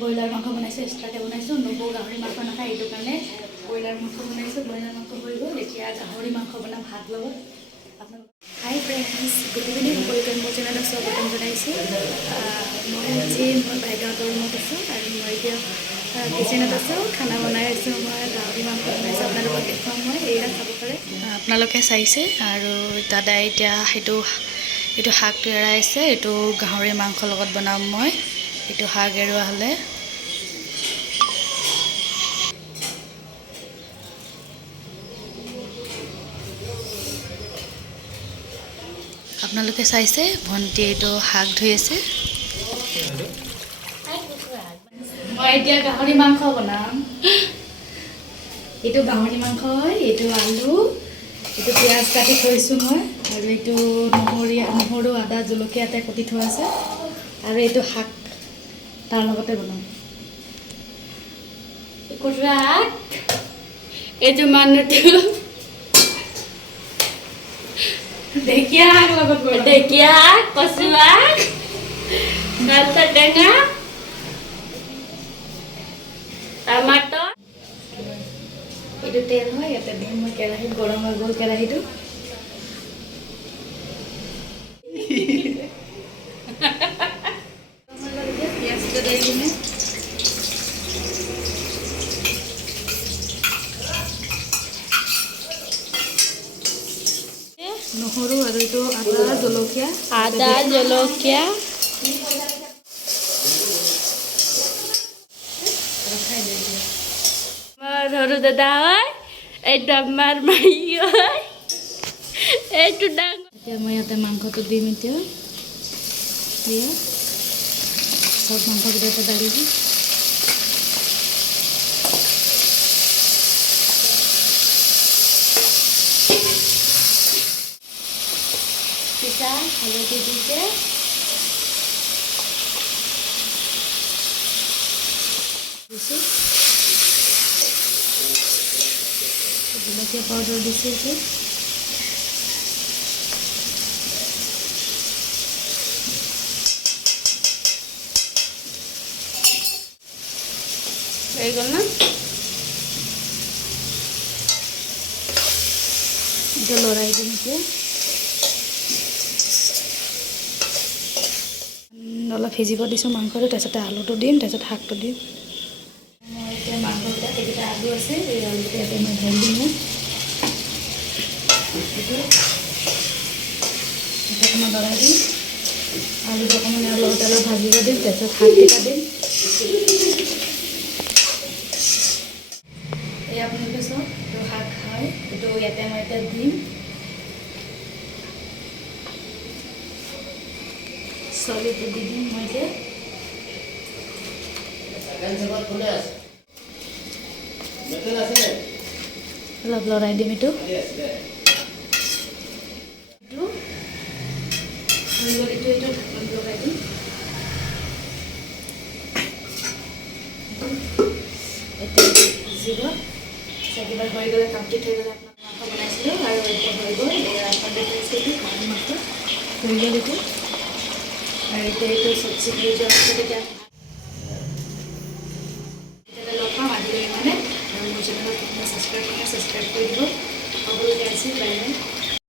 Broiler মাংস বনাইছোঁ, এক্সট্ৰাকৈ বনাইছোঁ। নবৌ গাহৰি মাংস নাখায়, এইটো কাৰণে ব্ৰইলাৰ মাংস বনাইছোঁ। ব্ৰইলাৰ মাংস হৈ গ'ল, এতিয়া গাহৰি মাংস বনাম ভাত লগত। আপোনালোক হাই ফ্ৰেণ্ডছ, গুড ইভিনিং। সকলোকে মোৰ চেনেলত স্বাগতম জনাইছোঁ। মই আজি মোৰ বাইদেউহঁতৰ ৰুমত আছোঁ আৰু মই এতিয়া কিচেনত আছোঁ। খানা বনাই আছোঁ, মই গাহৰি মাংস বনাইছোঁ। আপোনালোকক দেখুৱাম মই, এইয়া চাব পাৰে। আপোনালোকে চাইছে আৰু দাদাই এতিয়া এইটো শাকটো এৰাইছে। এইটো গাহৰি মাংসৰ লগত বনাম মই। এইটো শাক এৰুৱা হ'লে আপোনালোকে চাইছে ভণ্টি এইটো শাক ধুই আছে। মই এতিয়া গাহৰি মাংস বনাম। এইটো গাহৰি মাংস হয়, এইটো আলু, এইটো পিঁয়াজ কাটি থৈছোঁ মই, আৰু এইটো নহৰু আদা জলকীয়া এটা কুটি থোৱা আছে, আৰু এইটো শাক তাৰ লগতে বনাম। শাক এইটো মানুহটো ঢেকীয়া শাক লগত ঢেকীয়া শাক, কচু শাক, তাৰপিছত টেঙা, টমাটৰ। এইটো তেল হয়, ইয়াতে দিম মই। কেৰাহীত গৰম হৈ গ'ল কেৰাহীটো। পিঁয়াজটো দি কিনে নহৰু আৰু এইটো আদা জলকীয়া আমাৰ সৰু দাদা হয়, এইটো আমাৰ মাই হয়, এইটো ডাঙৰ। এতিয়া মই ইয়াতে মাংসটো দিম। এতিয়া চব মাংসকেইটা ডালি দিম। পিঠা হালধি দিছে, জলকীয়া পাউডাৰ দিছে। হৈ গ'ল না? এতিয়া লৰাই দিম। এতিয়া অলপ সিজিব দিছোঁ মাংসটো, তাৰপিছতে আলুটো দিম, তাৰপিছত শাকটো দিম। মই এতিয়া মাংসকেইটা সেইকেইটা আলু আছে, এই আলুকেইটা ইয়াতে মই ঢালি দিম। অকণমান লৰাই দিম, আলুটো অকণমান অলপ তেলত ভাজিব দিম, তাৰপিছত শাককেইটা দিম। এই আপোনালোকে চাওক, এইটো শাক হয়, এইটো ইয়াতে মই এতিয়া দিম। চলিটো দি দিম মই এতিয়া। অলপ লৰাই দিম। এইটো হৈ গ'ল। এইটো লৰাই দিম। এতিয়া সিজিব। চাকিবাৰ হৈ গ'লে কমপ্লিট হৈ গ'লে আপোনাক মাংস বনাইছিলোঁ, আৰু এতিয়া হৈ গ'ল। গাহৰি মাংস হৈ গ'ল এইটো। আৰু এতিয়া এইটো চব্জি হৈ যোৱাৰ পিছত এতিয়া